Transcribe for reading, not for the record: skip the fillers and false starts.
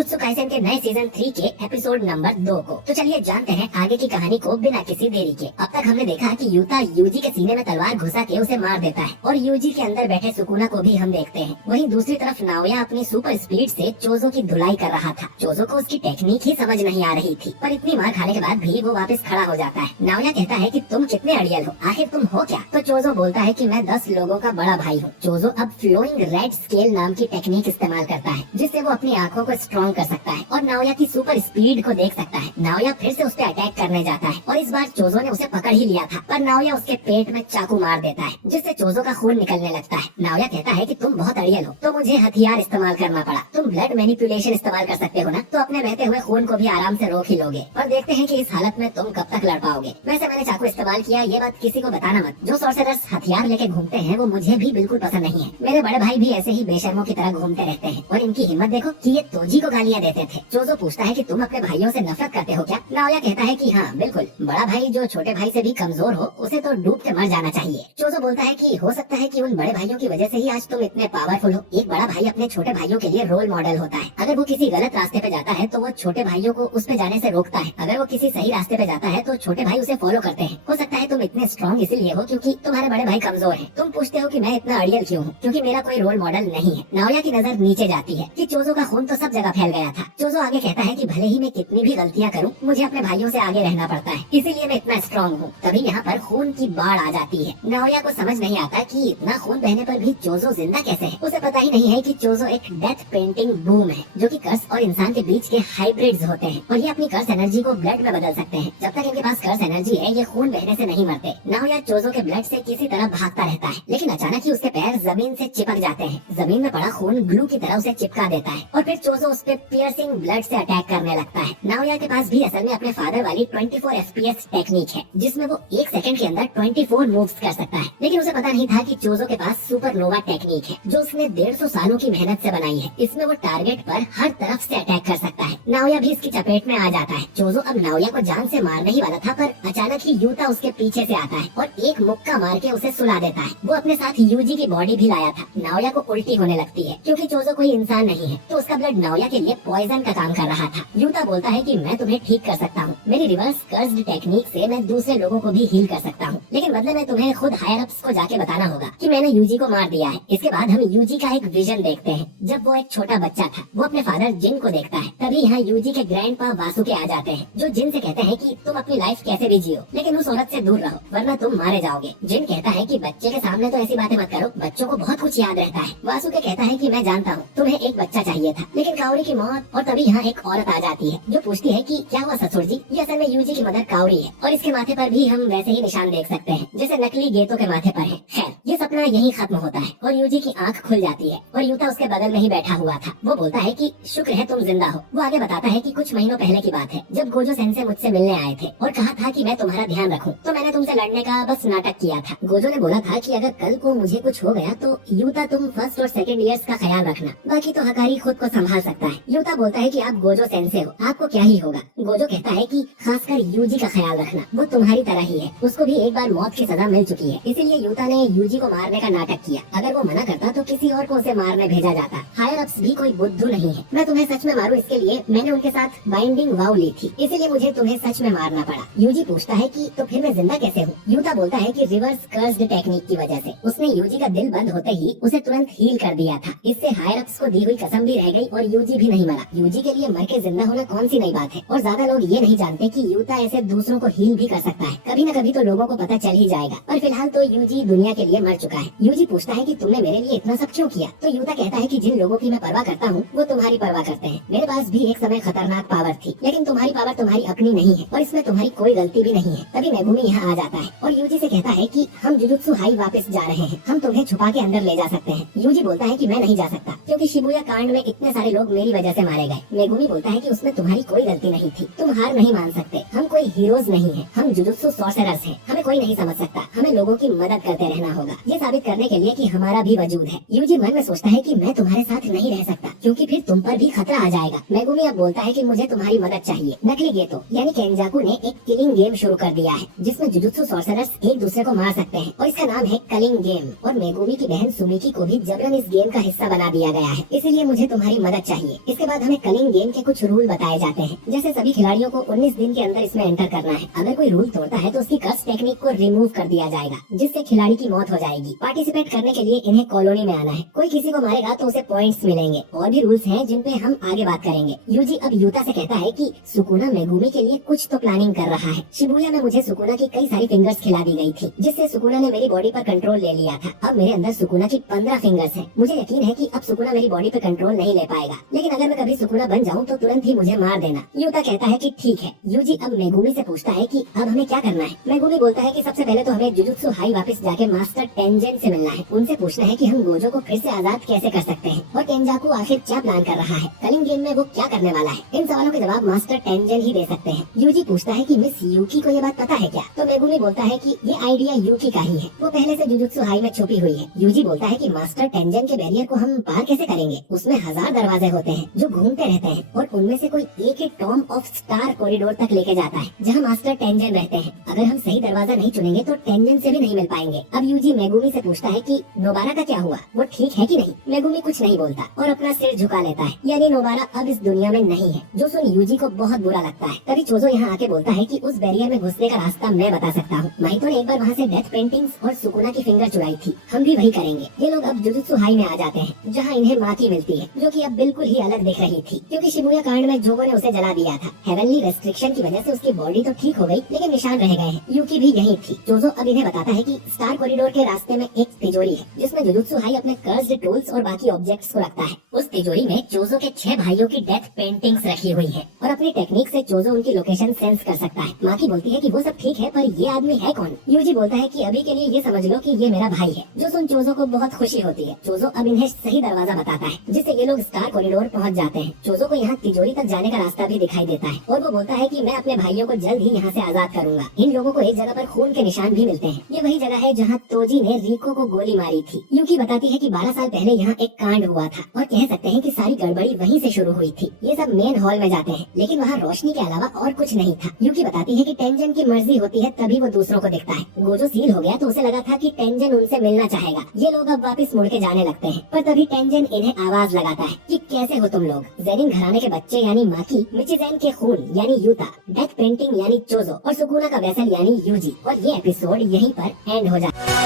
Jutsu Kaisen के नए season 3 के एपिसोड नंबर 2 को। तो चलिए जानते हैं आगे की कहानी को बिना किसी देरी के। अब तक हमने देखा कि यूता यूजी के सीने में तलवार घुसा के उसे मार देता है और यूजी के अंदर बैठे सुकुना को भी हम देखते हैं। वहीं दूसरी तरफ नाओया अपनी सुपर स्पीड से चोजो की धुलाई कर रहा था। चोजो को उसकी टेक्निक ही समझ नहीं आ रही थी, पर इतनी मार खाने के बाद भी वो वापस खड़ा हो जाता है। नाओया कहता है कि तुम कितने अड़ियल हो, आखिर तुम हो क्या? तो चोजो बोलता है कि मैं 10 लोगों का बड़ा भाई हूँ। चोजो अब फ्लोइंग रेड स्केल नाम की टेक्निक इस्तेमाल करता है, जिससे वो अपनी आंखों को स्ट्रॉन्ग कर सकता है और नाओया की सुपर स्पीड को देख सकता है। नाओया फिर से उस पर अटैक करने जाता है और इस बार चोजो ने उसे पकड़ ही लिया था, पर नाओया उसके पेट में चाकू मार देता है, जिससे चोजो का खून निकलने लगता है। नाओया कहता है कि तुम बहुत अड़ियल हो, तो मुझे हथियार इस्तेमाल करना पड़ा। तुम ब्लड मैनिपुलेशन इस्तेमाल कर सकते हो ना, तो अपने बहते हुए खून को भी आराम से रोक ही लोगे। पर देखते हैं कि इस हालत में तुम कब तक लड़ पाओगे। वैसे मैंने चाकू इस्तेमाल किया, ये बात किसी को बताना मत। जो सॉर्सरर्स हथियार लेके घूमते हैं वो मुझे भी बिल्कुल पसंद नहीं है। मेरे बड़े भाई भी ऐसे ही बेशर्मों की तरह घूमते रहते हैं और इनकी हिम्मत देखो कि ये तोजी को गालियाँ देते थे। चोजो पूछता है कि तुम अपने भाइयों से नफरत करते हो क्या? नाओया कहता है कि हाँ बिल्कुल, बड़ा भाई जो छोटे भाई से भी कमजोर हो उसे तो डूब के मर जाना चाहिए। चोजो बोलता है कि हो सकता है कि उन बड़े भाइयों की वजह से ही आज तुम इतने पावरफुल हो। एक बड़ा भाई अपने छोटे भाइयों के लिए रोल मॉडल होता है। अगर वो किसी गलत रास्ते पे जाता है तो वो छोटे भाइयों को उस पे जाने से रोकता है। अगर वो किसी सही रास्ते पे जाता है तो छोटे भाई उसे फॉलो करते हैं। हो सकता है तुम इतने स्ट्रॉन्ग इसीलिए हो क्योंकि तुम्हारे बड़े भाई कमजोर हैं। तुम पूछते हो कि मैं इतना अड़ियल क्यों हूँ? क्योंकि मेरा कोई रोल मॉडल नहीं है। नाओया की नजर नीचे जाती है कि चोजो का खून तो सब जगह फैल गया था। चोजो आगे कहता है कि भले ही मैं कितनी भी गलतियां करूं, मुझे अपने भाइयों से आगे रहना पड़ता है, इसीलिए मैं इतना स्ट्रॉन्ग हूँ। तभी यहाँ पर खून की बाढ़ आ जाती है। नाओया को समझ नहीं आता कि इतना खून बहने पर भी चोजो जिंदा कैसे है। उसे पता ही नहीं है कि चोजो एक डेथ पेंटिंग बूम है, जो कि कर्स और इंसान के बीच के हाइब्रिड्स होते हैं और ये अपनी कर्स एनर्जी को ब्लड में बदल सकते हैं। जब तक इनके पास कर्स एनर्जी है ये खून बहने से नहीं मरते। नाओया चोजो के ब्लड से किसी तरह भागता रहता है, लेकिन अचानक ही उसके पैर जमीन से चिपक जाते हैं। जमीन में पड़ा खून ग्लू की तरह उसे चिपका देता है और फिर चोजो उस पे पियर्सिंग ब्लड से अटैक करने लगता है। नाओया के पास भी असल में अपने फादर वाली 24 FPS टेक्निक है, जिसमें वो 1 सेकंड के अंदर 24 मूव्स कर सकता है। लेकिन उसे पता नहीं था कि चोजो के पास सुपरनोवा टेक्निक है, जो उसने 150 सालों की मेहनत से बनाई है। इसमें वो टारगेट पर हर तरफ से अटैक कर सकता है। नाओया भी इसकी चपेट में आ जाता है। चोजो अब नाओया को जान से मारने ही वाला था, पर अचानक ही यूता उसके पीछे से आता है और एक मुक्का मार के उसे सुला देता है। वो अपने साथ यूजी की बॉडी भी लाया था। नाओया को उल्टी होने लगती है क्योंकि चोजो कोई इंसान नहीं है, तो उसका ब्लड नाओया के लिए पॉइजन का काम कर रहा था। यूता बोलता है कि मैं तुम्हें ठीक कर सकता हूँ, मेरी रिवर्स कर्स्ड टेक्निक से मैं दूसरे लोगों को भी हील कर सकता हूँ, लेकिन बदले में तुम्हें खुद हायर अप्स को जाके बताना होगा कि मैंने यूजी को मार दिया है। इसके बाद हम यूजी का एक विजन देखते हैं। जब वो एक छोटा बच्चा था, वो अपने फादर जिन को देखता है। तभी यहाँ यूजी के ग्रैंडपा वासुके आ जाते हैं, जो जिन से कहते हैं कि तुम अपनी लाइफ कैसे भी जियो, लेकिन उस औरत से दूर रहो वरना तुम मारे जाओगे। जिन कहता है कि बच्चे के सामने तो ऐसी बातें मत करो, बच्चों को बहुत कुछ याद रहता है। वासुके कहता है कि मैं जानता हूँ तुम्हें एक बच्चा चाहिए था, लेकिन काओरी की मौत। और तभी यहाँ एक औरत आ जाती है जो पूछती है कि क्या हुआ ससुर जी? ये असल में यूजी की मदर काओरी है और इसके माथे पर भी हम वैसे ही निशान देख सकते हैं जैसे नकली गेतों के माथे पर है। खैर ये सपना यहीं खत्म होता है और यूजी की आंख खुल जाती है और यूता उसके बगल में ही बैठा हुआ था। वो बोलता है कि शुक्र है तुम जिंदा हो। वो आगे बताता है कि कुछ महीनों पहले की बात है, जब गोजो सेंसे मुझसे मिलने आए थे और कहा था कि मैं तुम्हारा ध्यान रखूं, तो मैंने तुमसे लड़ने का बस नाटक किया था। गोजो ने बोला था कि अगर कल को मुझे कुछ हो गया तो यूता तुम फर्स्ट और सेकंड ईयर्स का ख्याल रखना, बाकी तो हकारी खुद को संभाल सकता है। यूता बोलता है कि आप गोजो सेंसे हो, आपको क्या ही होगा। गोजो कहता है कि खासकर यूजी का ख्याल रखना, वो तुम्हारी तरह ही है, उसको भी एक बार मौत की सजा मिल चुकी है, इसीलिए यूता ने यूजी को मारने का नाटक किया। अगर वो मना करता तो किसी और को उसे मारने भेजा जाता। हायर अप्स भी कोई बुद्धू नहीं है। मैं तुम्हें सच में मारूं इसके लिए मैंने उनके साथ बाइंडिंग वाव ली थी, इसीलिए मुझे तुम्हें सच में मारना पड़ा। यूजी पूछता है कि तो फिर मैं जिंदा कैसे हूँ? यूता बोलता है कि रिवर्स कर्स्ड टेक्निक की वजह से। उसने यूजी का दिल बंद होते ही उसे तुरंत हील कर दिया था। इससे हायर अप्स को दी हुई कसम भी रह गई और यूजी भी नहीं मरा। यूजी के लिए मर के जिंदा होना कौन सी नई बात है, और ज्यादा लोग ये नहीं जानते कि यूता ऐसे दूसरों को हील भी कर सकता है। कभी न कभी तो लोगों को पता चल ही जाएगा, पर फिलहाल तो यूजी दुनिया के लिए मर चुका है। यूजी पूछता है कि तुमने मेरे लिए इतना सब क्यों किया? तो यूता कहता है कि जिन लोगों की मैं परवाह करता हूँ वो तुम्हारी परवाह करते हैं। मेरे पास भी एक समय खतरनाक पावर थी, लेकिन तुम्हारी पावर तुम्हारी अपनी नहीं है और इसमें तुम्हारी कोई गलती भी नहीं है। तभी मेगुमी यहाँ आ जाता है और यूजी से कहता है कि हम जुजुत्सु हाई वापस जा रहे हैं, हम तुम्हें छुपा के अंदर ले जा सकते हैं। यूजी बोलता है कि मैं नहीं जा सकता क्योंकि शिबुया कांड में इतने सारे लोग मेरी वजह से मारे गए। मेगुमी बोलता है कि उसमें तुम्हारी कोई गलती नहीं थी, तुम हार नहीं मान सकते। हम कोई हीरोज नहीं है, हम जुजुत्सु सॉर्सरर्स हैं, हमें कोई नहीं समझ सकता, हमें लोगों की मदद करते रहना होगा, ये साबित करने के लिए कि हमारा भी वजूद है। यूजी मन में सोचता है कि मैं तुम्हारे साथ नहीं रह सकता क्योंकि फिर तुम पर भी खतरा आ जाएगा। मेगुमी अब बोलता है कि मुझे तुम्हारी मदद चाहिए। नकली गेतो यानी केंजाकू ने एक किलिंग गेम शुरू कर दिया है जिसमें जुजुत्सु सॉर्सरर्स एक दूसरे को मार सकते हैं और इसका नाम है कलिंग गेम। और मेगुमी की बहन सुमिकी को भी जबरन इस गेम का हिस्सा बना दिया गया है, इसीलिए मुझे तुम्हारी मदद चाहिए। इसके बाद हमें कलिंग गेम के कुछ रूल बताए जाते हैं, जैसे सभी खिलाड़ियों को 19 दिन के अंदर इसमें एंटर करना है। अगर कोई रूल तोड़ता है तो उसकी कर्स टेक्निक को रिमूव कर दिया जाएगा, जिससे खिलाड़ी की मौत हो जाएगी। पार्टिसिपेट करने के लिए इन्हें कॉलोनी में आना है। कोई किसी को मारेगा तो उसे पॉइंट्स मिलेंगे। और भी रूल्स हैं जिन पे हम आगे बात करेंगे। यूजी अब यूता से कहता है कि सुकुना मेगुमी के लिए कुछ तो प्लानिंग कर रहा है। शिबुया में मुझे सुकुना की कई सारी फिंगर्स खिला दी गई थी, जिससे सुकुना ने मेरी बॉडी पर कंट्रोल ले लिया था। अब मेरे अंदर सुकुना की 15 फिंगर्स हैं। मुझे यकीन है कि अब सुकुना मेरी बॉडी पर कंट्रोल नहीं ले पाएगा, लेकिन अगर मैं कभी सुकुना बन जाऊं तो तुरंत ही मुझे मार देना। यूता कहता है कि ठीक है। यूजी अब मेगुमी से पूछता है कि अब हमें क्या करना है। मेगुमी बोलता है कि सबसे पहले तो हमें जुजुत्सु हाई वापस जाके मास्टर टेंजन से मिलना है। उनसे पूछना है कि हम गोजो को फिर से आजाद कैसे कर सकते हैं और केंजाकू आखिर क्या प्लान कर रहा है। कलिंग गेम में वो क्या करने वाला है। इन सवालों के जवाब मास्टर टेंजन ही दे सकते हैं। यूजी पूछता है कि मिस यूकी को ये बात पता है क्या, तो मेगुमी बोलता है कि ये आइडिया यूकी का ही है, वो पहले से जुजुत्सु हाई में छुपी हुई है। यूजी बोलता है कि मास्टर टेंजन के बैरियर को हम पार कैसे करेंगे। उसमें 1000 दरवाजे होते हैं जो घूमते रहते हैं और उनमें से कोई एक ही टॉम ऑफ स्टार कॉरिडोर तक लेके जाता है, जहाँ मास्टर टेंजन रहते हैं। अगर हम सही दरवाजा नहीं चुनेंगे तो टेंजन से भी नहीं मिल पाएंगे। अब यूजी मेगुमी से पूछता है कि नोबारा का क्या हुआ, वो ठीक है कि नहीं। मेगुमी कुछ नहीं बोलता और अपना सिर झुका लेता है, यानी नोबारा अब इस दुनिया में नहीं है, जो सुन यूजी को बहुत बुरा लगता है। तभी चोजो यहाँ आके बोलता है कि उस बैरियर में घुसने का रास्ता मैं बता सकता हूँ। माहितो ने एक बार वहाँ से डेथ पेंटिंग्स और सुकुना की फिंगर चुराई थी, हम भी वही करेंगे। ये लोग अब जुजुत्सु हाई में आ जाते हैं, जहाँ इन्हें माँ की मिलती है, जो कि अब बिल्कुल ही अलग दिख रही थी, क्योंकि शिबुया कांड में जोगो ने उसे जला दिया था। हेवनली रेस्ट्रिक्शन की वजह से उसकी बॉडी तो ठीक हो गई, लेकिन निशान रह गए हैं। यूकी भी यही थी। चोजो अब इन्हें बताता है कि स्टार कॉरिडोर के रास्ते में एक तिजोरी है, जिसमें जुजुत्सु हाई अपने कर्स्ड टूल्स और बाकी ऑब्जेक्ट्स को रखता है। उस तिजोरी में चोजो के 6 भाइयों की डेथ पेंटिंग्स रखी हुई है और अपनी टेक्निक से चोजो उनकी लोकेशन सेंस कर सकता है। माँ की बोलती है कि वो सब ठीक है, पर ये आदमी है कौन। यूजी बोलता है कि अभी के लिए ये समझ लो कि ये मेरा भाई है, जो सुन चोजो को बहुत खुशी होती है। चोजो अब इन्हें सही दरवाजा बताता है, जिससे ये लोग स्टार कॉरिडोर पहुँच जाते हैं। चोजो को यहाँ तिजोरी तक जाने का रास्ता भी दिखाई देता है और वो बोलता है कि मैं अपने भाइयों को जल्द ही यहाँ से आजाद करूंगा। इन लोगों को एक जगह पर खून के निशान भी मिलते हैं। ये वही जगह है जहाँ तोजी ने रिको को गोली मारी थी। यूकी बताती है कि 12 साल पहले यहाँ एक कांड हुआ था और कह सकते हैं कि सारी गड़बड़ी वहीं से शुरू हुई थी। ये सब मेन हॉल में जाते हैं, लेकिन वहाँ रोशनी के अलावा और कुछ नहीं था। यूकी बताती है कि टेंजन की मर्जी होती है तभी वो दूसरों को दिखता है। गोजो सील हो गया तो उसे लगा था कि टेंजन उनसे मिलना चाहेगा। ये लोग अब वापस मुड़ के जाने लगते हैं, पर तभी टेंजन इन्हें आवाज लगाता है कि कैसे हो तुम लोग। जेनिन घराने के बच्चे यानी माकी, मिचिजेन के खून यानी यूता, डेथ पेंटिंग यानी चोजो और सुकुना का वेसल यानी यूजी। और ये एपिसोड यहीं पर एंड हो जाता है।